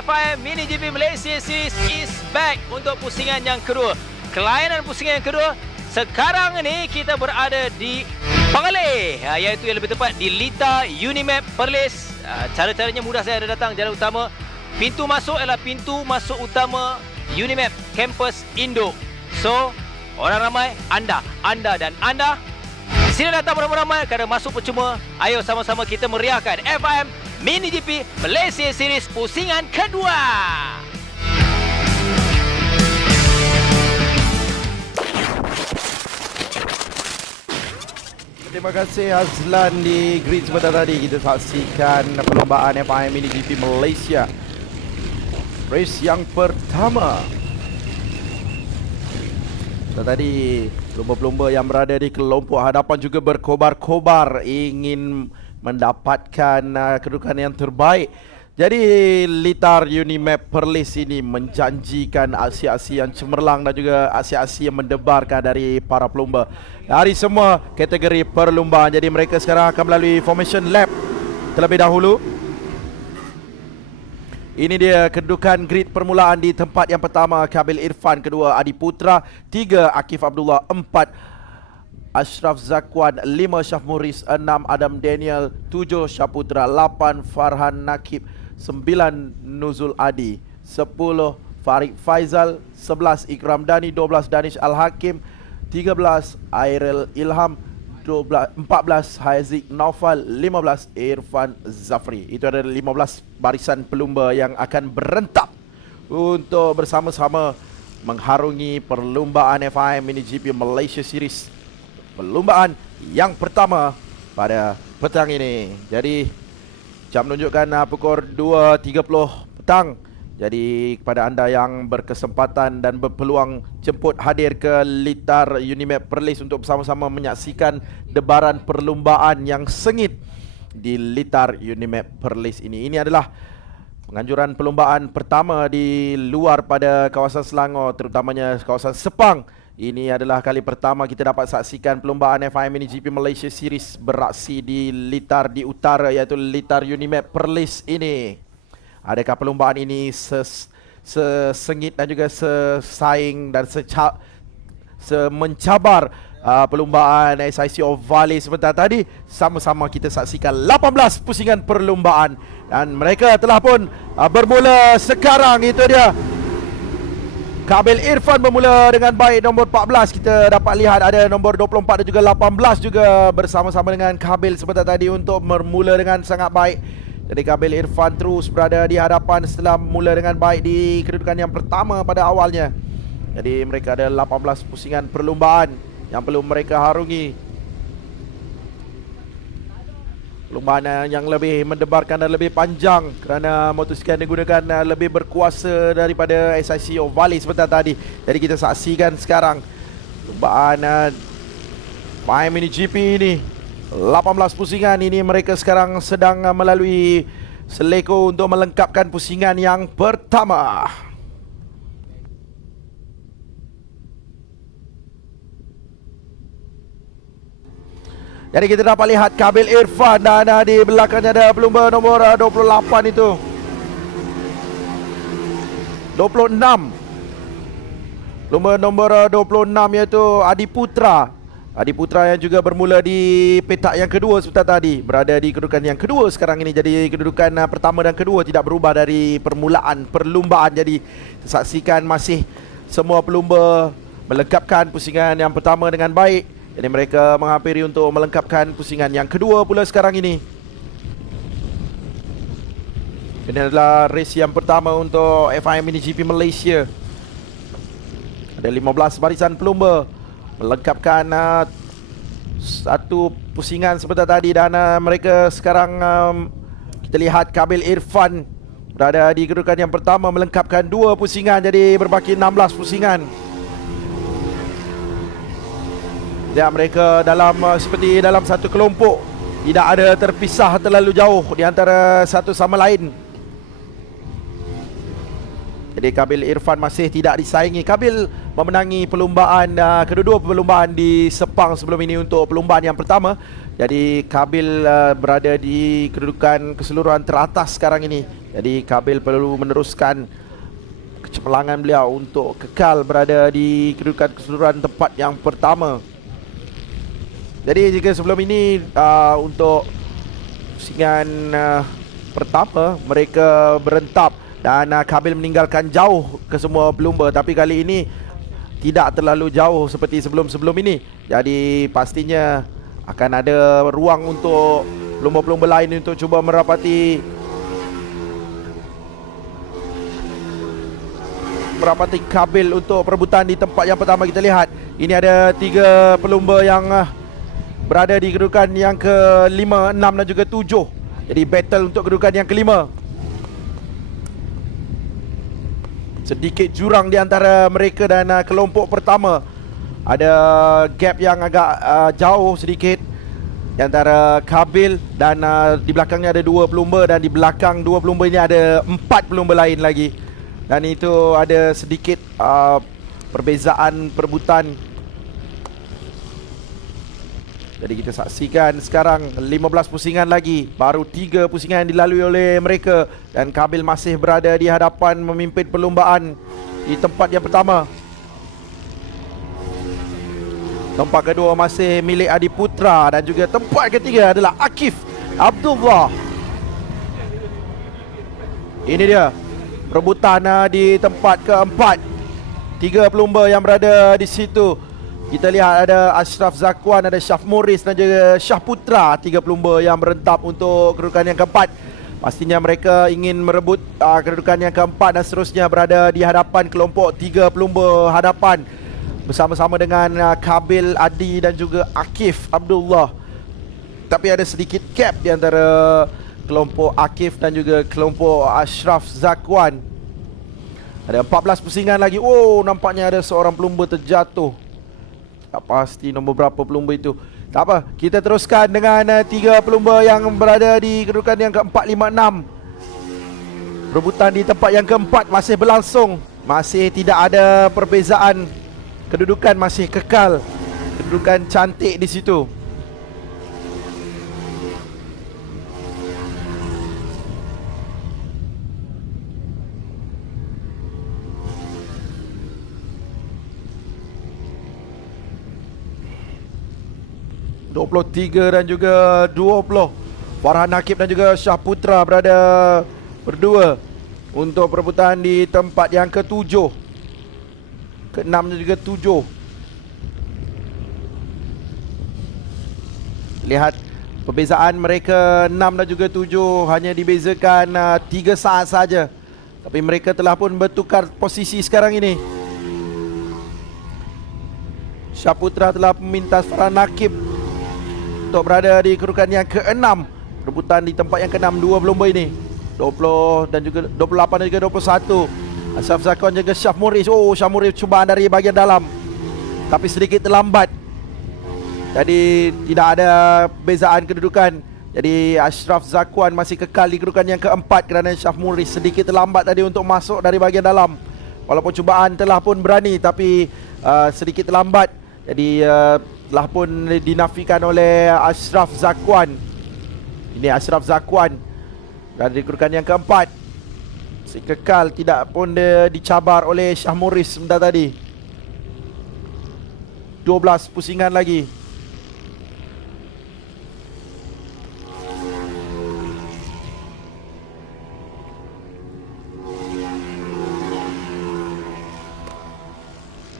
FIM Mini GP Malaysia Series is back untuk pusingan yang kedua. Kelainan pusingan yang kedua, sekarang ini kita berada di Pengalih, iaitu yang lebih tepat di Lita Unimap Perlis. Cara-caranya mudah saja, ada datang jalan utama. Pintu masuk adalah pintu masuk utama Unimap Campus Indo. So, orang ramai, anda dan anda sila datang beramai-ramai kerana masuk percuma. Ayo sama-sama kita meriahkan FIM Mini GP Malaysia Series pusingan kedua. Terima kasih Azlan di grid sebentar tadi. Kita saksikan perlombaan FIM Mini GP Malaysia race yang pertama. Tadi pelumba-pelumba yang berada di kelompok hadapan juga berkobar-kobar ingin mendapatkan kedudukan yang terbaik. Jadi Litar Unimap Perlis ini menjanjikan aksi-aksi yang cemerlang dan juga aksi-aksi yang mendebarkan dari para pelumba dari semua kategori perlumbaan. Jadi mereka sekarang akan melalui formation lap terlebih dahulu. Ini dia kedudukan grid permulaan di tempat yang pertama, Kabil Irfan. Kedua, Adi Putra. 3, Akif Abdullah. 4, Ashraf Zakwan. 5, Syaf Muris. 6, Adam Daniel. 7, Syaputra. 8, Farhan Nakib. 9, Nuzul Adi. 10, Farid Faizal. 11, Ikram Dani. 12, Danish Al-Hakim. 13, Airil Ilham. 14, Haziq Naufal. 15, Irfan Zafri. Itu ada 15 barisan pelumba yang akan berentap untuk bersama-sama mengharungi perlumbaan FIM Mini GP Malaysia Series, perlumbaan yang pertama pada petang ini. Jadi jam menunjukkan pukul 2.30 petang. Jadi kepada anda yang berkesempatan dan berpeluang jemput hadir ke Litar Unimap Perlis untuk bersama-sama menyaksikan debaran perlumbaan yang sengit di Litar Unimap Perlis ini. Ini adalah penganjuran perlumbaan pertama di luar pada kawasan Selangor, terutamanya kawasan Sepang. Ini adalah kali pertama kita dapat saksikan perlumbaan FIM Mini GP Malaysia Series beraksi di Litar di utara, iaitu Litar Unimap Perlis ini. Adakah perlumbaan ini sesengit dan juga sesaing dan semencabar perlumbaan SIC Ovale sebentar tadi? Sama-sama kita saksikan 18 pusingan perlumbaan dan mereka telah pun bermula sekarang. Itu dia, Kabil Irfan bermula dengan baik, nombor 14. Kita dapat lihat ada nombor 24 dan juga 18 juga bersama-sama dengan Kabil sebentar tadi untuk bermula dengan sangat baik. Jadi Kabil Irfan terus berada di hadapan setelah mula dengan baik di kedudukan yang pertama pada awalnya. Jadi mereka ada 18 pusingan perlumbaan yang perlu mereka harungi. Perlumbaan yang lebih mendebarkan dan lebih panjang kerana motosikal digunakan lebih berkuasa daripada SIC Ovale sebentar tadi. Jadi kita saksikan sekarang perlumbaan FIM Mini GP ini. 18 pusingan ini mereka sekarang sedang melalui seleko untuk melengkapkan pusingan yang pertama. Jadi kita dapat lihat Kabil Irfan dan di belakangnya ada pelumba nombor 28 itu. 26. Pelumba nombor 26 iaitu Adi Putra. Adi Putra yang juga bermula di petak yang kedua sebentar tadi, berada di kedudukan yang kedua sekarang ini. Jadi kedudukan pertama dan kedua tidak berubah dari permulaan perlumbaan. Jadi saksikan masih semua pelumba melengkapkan pusingan yang pertama dengan baik. Jadi mereka menghampiri untuk melengkapkan pusingan yang kedua pula sekarang ini. Ini adalah race yang pertama untuk FIM Mini GP Malaysia. Ada 15 barisan pelumba melengkapkan satu pusingan sebentar tadi dan mereka sekarang kita lihat Kabil Irfan berada di kedudukan yang pertama melengkapkan 2 pusingan, jadi berbaki 16 pusingan. Dan mereka dalam seperti dalam satu kelompok, tidak ada terpisah terlalu jauh di antara satu sama lain. Jadi Kabil Irfan masih tidak disaingi. Kabil memenangi perlumbaan kedua-dua perlumbaan di Sepang sebelum ini untuk perlumbaan yang pertama. Jadi Kabil berada di kedudukan keseluruhan teratas sekarang ini. Jadi Kabil perlu meneruskan kecemerlangan beliau untuk kekal berada di kedudukan keseluruhan tempat yang pertama. Jadi jika sebelum ini untuk pusingan pertama mereka berentap dan Kabil meninggalkan jauh ke semua pelumba, tapi kali ini tidak terlalu jauh seperti sebelum-sebelum ini. Jadi pastinya akan ada ruang untuk pelumba-pelumba lain untuk cuba merapati Kabil untuk perebutan di tempat yang pertama. Kita lihat ini ada 3 pelumba yang berada di kedudukan yang ke-5, 6 dan juga 7. Jadi battle untuk kedudukan yang ke-5. Sedikit jurang di antara mereka dan kelompok pertama. Ada gap yang agak jauh sedikit di antara Kabil dan di belakangnya ada 2 pelumba, dan di belakang 2 pelumba ini ada 4 pelumba lain lagi. Dan itu ada sedikit perbezaan perebutan. Jadi kita saksikan sekarang 15 pusingan lagi. Baru 3 pusingan yang dilalui oleh mereka, dan Kabil masih berada di hadapan memimpin perlumbaan di tempat yang pertama. Tempat kedua masih milik Adiputra, dan juga tempat ketiga adalah Akif Abdullah. Ini dia perebutan di tempat keempat. 3 pelumba yang berada di situ. Kita lihat ada Ashraf Zakwan, ada Syaf Morris dan juga Syah Putra. 3 pelumba yang berentap untuk kedudukan yang keempat. Pastinya mereka ingin merebut kedudukan yang keempat dan seterusnya berada di hadapan kelompok 3 pelumba hadapan, bersama-sama dengan Kabil, Adi dan juga Akif Abdullah. Tapi ada sedikit gap di antara kelompok Akif dan juga kelompok Ashraf Zakwan. Ada 14 pusingan lagi. Oh, nampaknya ada seorang pelumba terjatuh. Tak pasti nombor berapa pelumba itu. Tak apa, kita teruskan dengan 3 pelumba yang berada di kedudukan yang ke-4, 5, 6. Perebutan di tempat yang keempat masih berlangsung. Masih tidak ada perbezaan. Kedudukan masih kekal. Kedudukan cantik di situ. (23 dan juga 20). Farhan Akib dan juga Syah Putra berada berdua untuk perebutan di tempat yang ke-7, ke-6 dan juga 7. Lihat perbezaan mereka 6 dan juga 7 hanya dibezakan 3 saat saja. Tapi mereka telah pun bertukar posisi sekarang ini. Syah Putra telah meminta Farhan Akib untuk berada di kedudukan yang ke-6. Rebutan di tempat yang ke-6 2 pelumba ini. 20 dan juga 28 dan juga 21. Ashraf Zakwan jaga Syaf Morris. Oh, Syaf Morris cubaan dari bahagian dalam, tapi sedikit terlambat. Jadi tidak ada bezaan kedudukan. Jadi Ashraf Zakwan masih kekal di kedudukan yang ke-4 kerana Syaf Morris sedikit terlambat tadi untuk masuk dari bahagian dalam. Walaupun cubaan telah pun berani, tapi sedikit terlambat. Jadi telah pun dinafikan oleh Ashraf Zakwan. Ini Ashraf Zakwan berada di kedudukan yang ke-4. Si kekal, tidak pun dicabar oleh Syah Morris sebentar tadi. 12 pusingan lagi.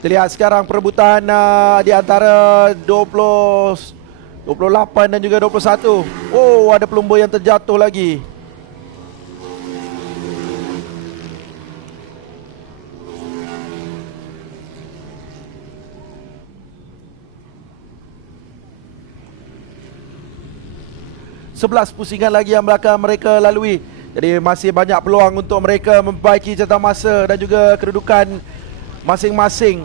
Kita lihat sekarang perebutan di antara 28 dan juga 21. Oh, ada pelumba yang terjatuh lagi. Sebelas pusingan lagi yang belakang mereka lalui. Jadi masih banyak peluang untuk mereka memperbaiki catatan masa dan juga kedudukan masing-masing.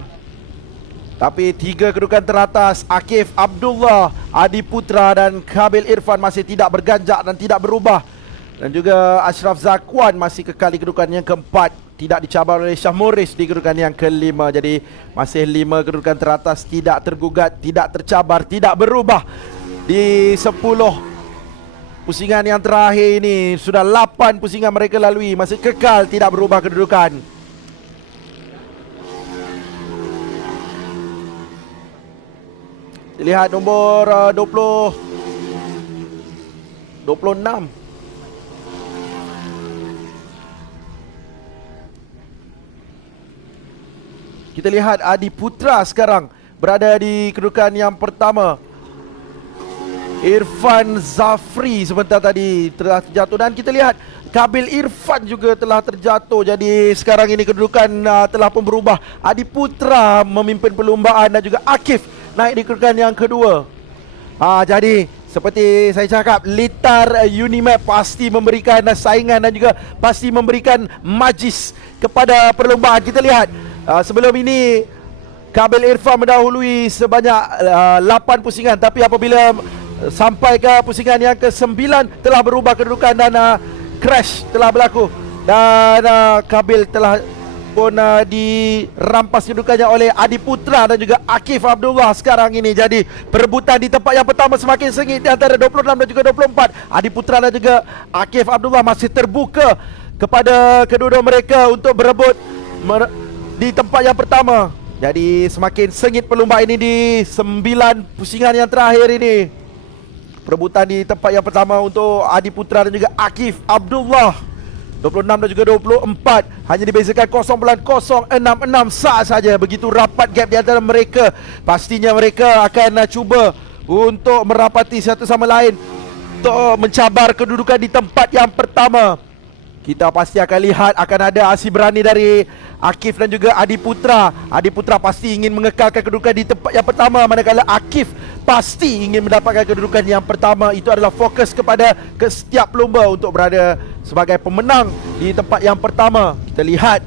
Tapi 3 kedudukan teratas, Akif Abdullah, Adiputra dan Kabil Irfan masih tidak berganjak dan tidak berubah. Dan juga Ashraf Zakwan masih kekal di kedudukan yang ke-4, tidak dicabar oleh Syah Morris di kedudukan yang ke-5. Jadi masih 5 kedudukan teratas, tidak tergugat, tidak tercabar, tidak berubah di 10 pusingan yang terakhir ini. Sudah 8 pusingan mereka lalui, masih kekal tidak berubah kedudukan. Lihat nombor 26. Kita lihat Adi Putra sekarang berada di kedudukan yang pertama. Irfan Zafri sebentar tadi telah terjatuh, dan kita lihat Kabil Irfan juga telah terjatuh. Jadi sekarang ini kedudukan telah pun berubah. Adi Putra memimpin perlumbaan dan juga Akif naik di kedudukan yang kedua. Jadi seperti saya cakap, Litar Unimap pasti memberikan saingan dan juga pasti memberikan majis kepada perlumbaan. Kita lihat sebelum ini Kabil Irfan mendahului sebanyak 8 pusingan, tapi apabila sampai ke pusingan yang ke-9 telah berubah kedudukan dan crash telah berlaku, dan Kabil telah pun dirampas kedudukannya oleh Adi Putra dan juga Akif Abdullah sekarang ini. Jadi perebutan di tempat yang pertama semakin sengit di antara 26 dan juga 24. Adi Putra dan juga Akif Abdullah masih terbuka kepada kedua-dua mereka untuk berebut di tempat yang pertama. Jadi semakin sengit perlumbaan ini di 9 pusingan yang terakhir ini. Perebutan di tempat yang pertama untuk Adi Putra dan juga Akif Abdullah. 26 dan juga 24 hanya dibezakan 0.066 saja. Begitu rapat gap di antara mereka. Pastinya mereka akan cuba untuk merapati satu sama lain untuk mencabar kedudukan di tempat yang pertama. Kita pasti akan lihat akan ada aksi berani dari Akif dan juga Adi Putra. Adi Putra pasti ingin mengekalkan kedudukan di tempat yang pertama, manakala Akif pasti ingin mendapatkan kedudukan yang pertama. Itu adalah fokus kepada setiap pelumba untuk berada sebagai pemenang di tempat yang pertama. Kita lihat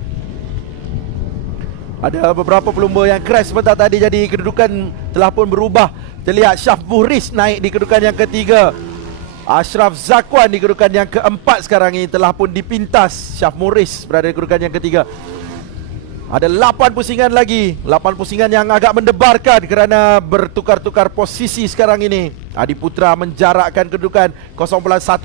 ada beberapa pelumba yang crash sebentar tadi, jadi kedudukan telah pun berubah. Kita lihat Syaf Muhriz naik di kedudukan yang ketiga. Ashraf Zakwan di kedudukan yang keempat sekarang ini telah pun dipintas. Syaf Muhriz berada di kedudukan yang ketiga. Ada 8 pusingan lagi, 8 pusingan yang agak mendebarkan kerana bertukar-tukar posisi sekarang ini. Adi Putra menjarakkan kedudukan 0.148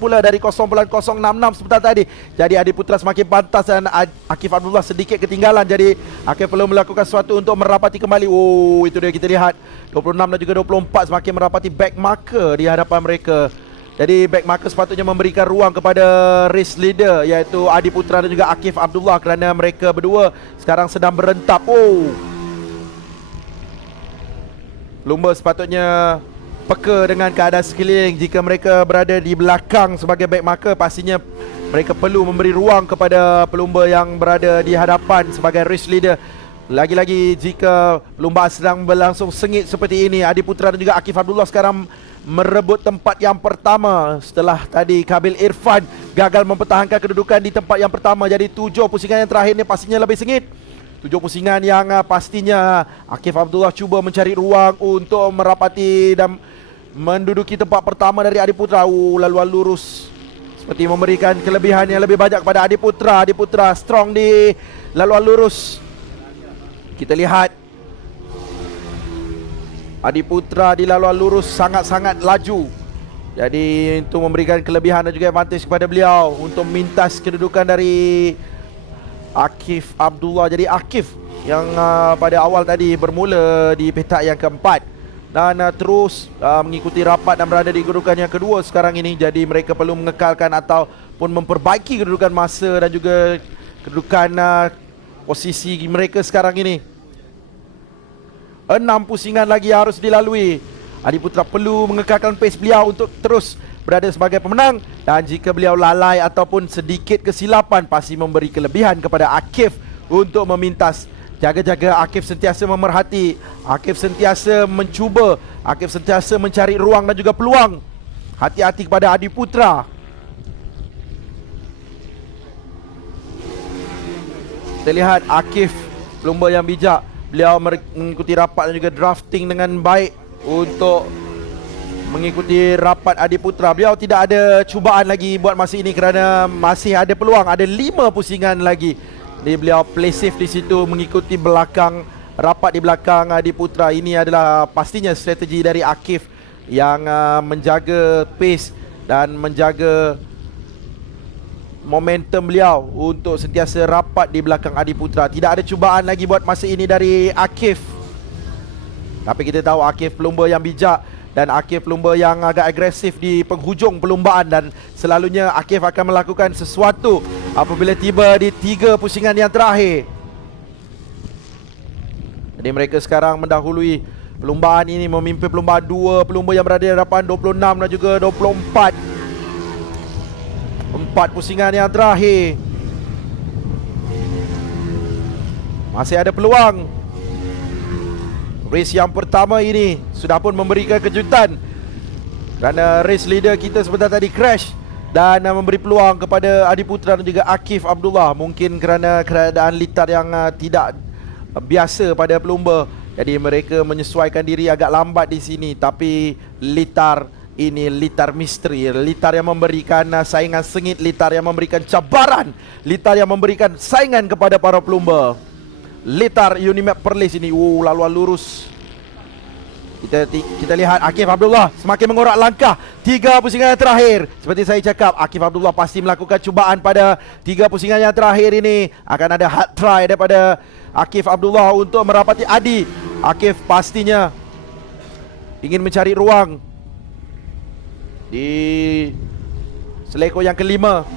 pula dari 0.066 sebentar tadi. Jadi Adi Putra semakin pantas dan Akif Abdullah sedikit ketinggalan. Jadi Akif perlu melakukan sesuatu untuk merapati kembali. Oh, itu dia, kita lihat 26 dan juga 24 semakin merapati back marker di hadapan mereka. Jadi back marker sepatutnya memberikan ruang kepada race leader, iaitu Adi Putra dan juga Akif Abdullah, kerana mereka berdua sekarang sedang berentap. Oh, lumba sepatutnya peka dengan keadaan sekeliling. Jika mereka berada di belakang sebagai back marker, pastinya mereka perlu memberi ruang kepada pelumba yang berada di hadapan sebagai race leader. Lagi-lagi jika perlumbaan sedang berlangsung sengit seperti ini. Adi Putra dan juga Akif Abdullah sekarang merebut tempat yang pertama setelah tadi Kabil Irfan gagal mempertahankan kedudukan di tempat yang pertama. Jadi 7 pusingan yang terakhir ni pastinya lebih sengit. 7 pusingan yang pastinya Akif Abdullah cuba mencari ruang untuk merapati dan menduduki tempat pertama dari Adi Putra. Laluan lurus seperti memberikan kelebihan yang lebih banyak kepada Adi Putra. Adi Putra strong di laluan lurus. Kita lihat Adi Putra di laluan lurus sangat-sangat laju. Jadi untuk memberikan kelebihan dan juga advantage kepada beliau untuk mintas kedudukan dari Akif Abdullah. Jadi Akif yang pada awal tadi bermula di petak yang keempat dan terus mengikuti rapat dan berada di kedudukan yang kedua sekarang ini. Jadi mereka perlu mengekalkan ataupun memperbaiki kedudukan masa dan juga kedudukan posisi mereka sekarang ini. 6 pusingan lagi harus dilalui. Adi Putra perlu mengekalkan pace beliau untuk terus berada sebagai pemenang. Dan jika beliau lalai ataupun sedikit kesilapan, pasti memberi kelebihan kepada Akif untuk memintas. Jaga-jaga, Akif sentiasa memerhati, Akif sentiasa mencuba, Akif sentiasa mencari ruang dan juga peluang. Hati-hati kepada Adi Putra. Kita lihat Akif, pelumba yang bijak. Beliau mengikuti rapat dan juga drafting dengan baik untuk mengikuti rapat Adi Putra. Beliau tidak ada cubaan lagi buat masa ini kerana masih ada peluang. Ada 5 pusingan lagi. Jadi beliau play safe di situ, mengikuti belakang, rapat di belakang Adi Putra. Ini adalah pastinya strategi dari Akif yang menjaga pace dan menjaga momentum beliau untuk sentiasa rapat di belakang Adiputra. Tidak ada cubaan lagi buat masa ini dari Akif. Tapi kita tahu Akif pelumba yang bijak dan Akif pelumba yang agak agresif di penghujung perlumbaan, dan selalunya Akif akan melakukan sesuatu apabila tiba di 3 pusingan yang terakhir. Jadi mereka sekarang mendahului perlumbaan ini, memimpin perlumbaan 2 pelumba yang berada di hadapan 26 dan juga 24. 4 pusingan yang terakhir. Masih ada peluang. Race yang pertama ini sudah pun memberikan kejutan, kerana race leader kita sebentar tadi crash dan memberi peluang kepada Adiputra dan juga Akif Abdullah. Mungkin kerana keadaan litar yang tidak biasa pada pelumba, jadi mereka menyesuaikan diri agak lambat di sini. Tapi litar ini litar misteri, litar yang memberikan saingan sengit, litar yang memberikan cabaran, litar yang memberikan saingan kepada para pelumba. Litar Unimap Perlis ini, laluan lurus. Kita lihat Akif Abdullah semakin mengorak langkah. 3 pusingan yang terakhir. Seperti saya cakap, Akif Abdullah pasti melakukan cubaan pada 3 pusingan yang terakhir ini. Akan ada hard try daripada Akif Abdullah untuk merapati Adi. Akif pastinya ingin mencari ruang di seleko yang kelima.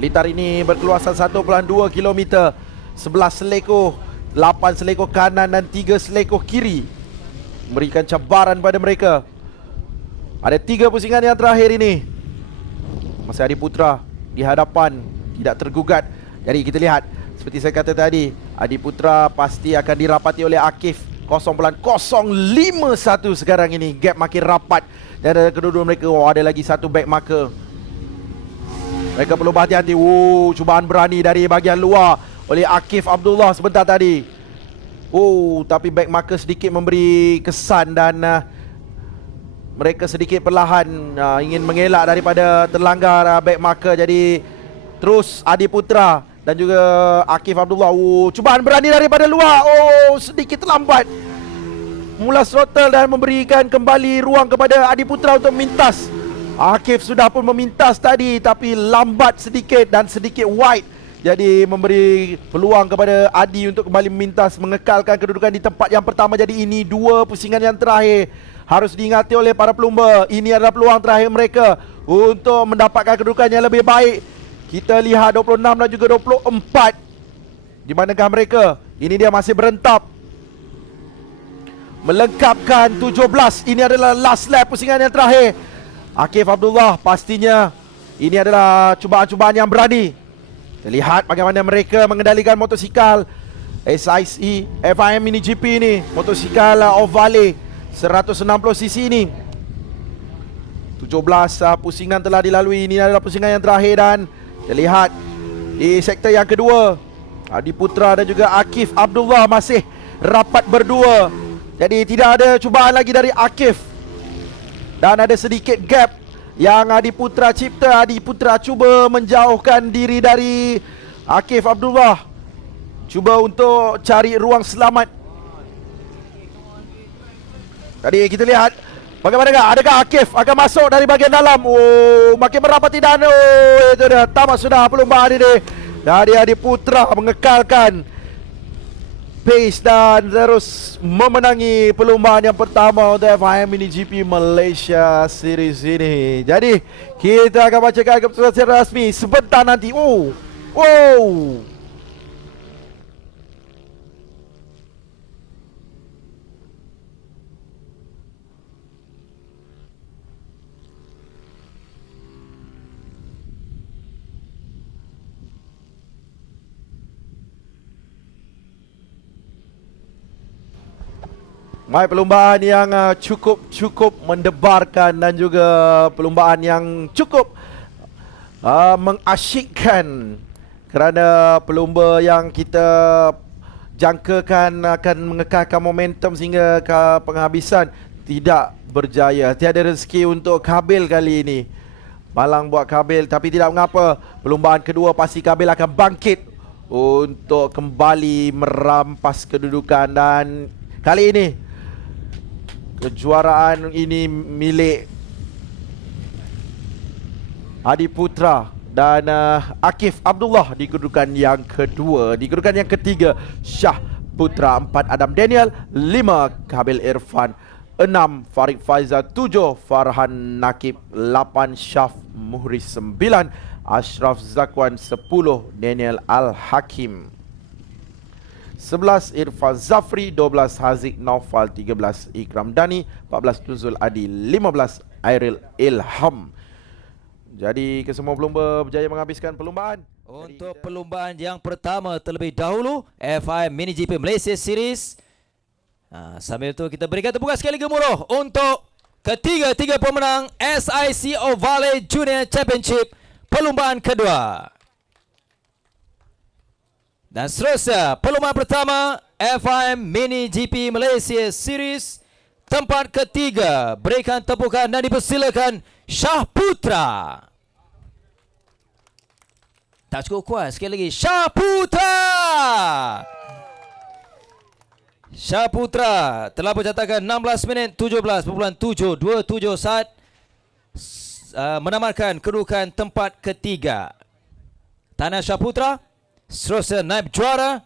Litar ini berkeluasan 1.2 km, 11 seleko, 8 seleko kanan dan 3 seleko kiri, memberikan cabaran pada mereka. Ada 3 pusingan yang terakhir ini. Masih Adiputra di hadapan, tidak tergugat. Jadi kita lihat, seperti saya kata tadi, Adiputra pasti akan dirapati oleh Akif. 0.051 sekarang ini. Gap makin rapat. Dan ada kedua-dua mereka, ada lagi satu back marker. Mereka perlu berhati-hati. Cubaan berani dari bahagian luar oleh Akif Abdullah sebentar tadi. Tapi back marker sedikit memberi kesan dan mereka sedikit perlahan ingin mengelak daripada terlanggar back marker. Jadi terus Adiputra dan juga Akif Abdullah. Cubaan berani daripada luar. Sedikit terlambat. Mula throttle dan memberikan kembali ruang kepada Adiputra untuk memintas. Akif sudah pun memintas tadi, tapi lambat sedikit dan sedikit wide. Jadi memberi peluang kepada Adi untuk kembali memintas, mengekalkan kedudukan di tempat yang pertama. Jadi ini 2 pusingan yang terakhir. Harus diingati oleh para pelumba. Ini adalah peluang terakhir mereka untuk mendapatkan kedudukan yang lebih baik. Kita lihat 26 dan juga 24. Di manakah mereka? Ini dia masih berentap, melengkapkan 17. Ini adalah last lap pusingan yang terakhir. Akif Abdullah pastinya ini adalah cubaan-cubaan yang berani. Kita lihat bagaimana mereka mengendalikan motosikal SIC FIM Mini GP ini, motosikal Ovale 160cc ini. 17 pusingan telah dilalui. Ini adalah pusingan yang terakhir dan kita lihat di sektor yang kedua, Adiputra dan juga Akif Abdullah masih rapat berdua. Jadi tidak ada cubaan lagi dari Akif. Dan ada sedikit gap yang Adiputra cipta. Adiputra cuba menjauhkan diri dari Akif Abdullah, cuba untuk cari ruang selamat. Tadi kita lihat bagaimana, adakah Akif akan masuk dari bahagian dalam. Makin merapati dan itu dah tamat sudah perlumbaan ini. Dari Adiputra mengekalkan pace dan terus memenangi perlumbaan yang pertama untuk FIM Mini GP Malaysia Series ini. Jadi kita akan bacakan keputusan secara rasmi sebentar nanti. Baik, perlumbaan yang cukup mendebarkan dan juga perlumbaan yang cukup mengasyikkan, kerana pelumba yang kita jangkakan akan mengekalkan momentum sehingga ke penghabisan tidak berjaya. Tiada rezeki untuk Kabil kali ini. Malang buat Kabil, tapi tidak mengapa. Perlumbaan kedua pasti Kabil akan bangkit untuk kembali merampas kedudukan. Dan kali ini Kejuaraan ini milik Adiputra dan Akif Abdullah di kedudukan yang kedua. Di kedudukan yang ketiga, Syah Putra 4, Adam Daniel 5, Kabil Irfan 6, Farid Faizal 7, Farhan Nakib 8, Syaf Muhris 9, Ashraf Zakwan 10, Daniel Al-Hakim 11, Irfan Zafri 12, Haziq Naufal 13, Ikram Dani 14, Nuzul Adi 15, Airil Ilham. Jadi kesemua pelumba berjaya menghabiskan perlumbaan. Untuk perlumbaan yang pertama terlebih dahulu, FIM Mini GP Malaysia Series. Sambil itu kita berikan tepukan sekali gemuruh untuk ketiga-tiga pemenang SICO Valley Junior Championship perlumbaan kedua. Dan seterusnya, perlumbaan pertama FIM Mini GP Malaysia Series tempat ketiga. Berikan tepukan dan dipersilakan Syah Putra. Tak cukup kuat, sekali lagi Syah Putra. Syah Putra telah mencatatkan 16 minit 17.7227 saat menamatkan kedudukan tempat ketiga. Tahniah Syah Putra. Seterusnya naib juara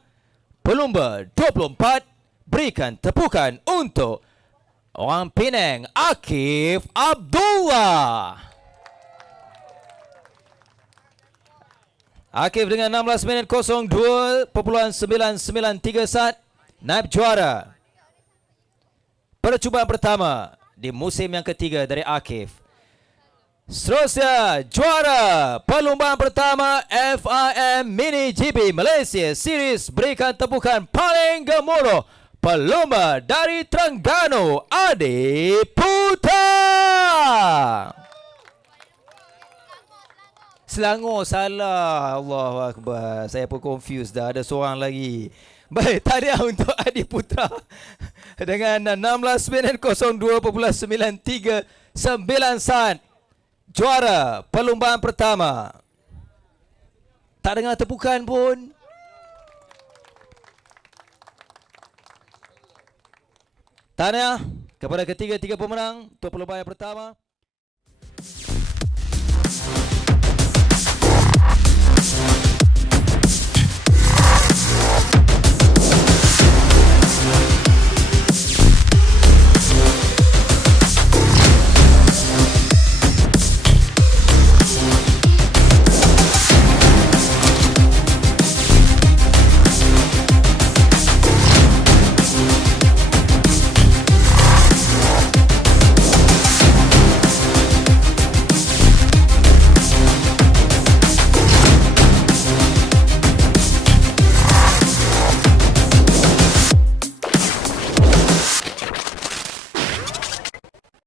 pelumba 24. Berikan tepukan untuk orang Penang Akif Abdullah. Akif dengan 16 minit 02.993 saat naib juara percubaan pertama di musim yang ketiga dari Akif. Seterusnya juara perlumbaan pertama FIM Mini GP Malaysia Series. Berikan tepukan paling gemuruh pelumba dari Terengganu, Adiputra. Selangor, salah. Allahu Akbar. Saya pun confused dah. Ada seorang lagi. Baik, tahniah untuk Adiputra dengan 16 minit 02.939 saat juara perlumbaan pertama. Tak dengar tepukan pun. Tahniah kepada ketiga-tiga pemenang untuk perlumbaan yang pertama.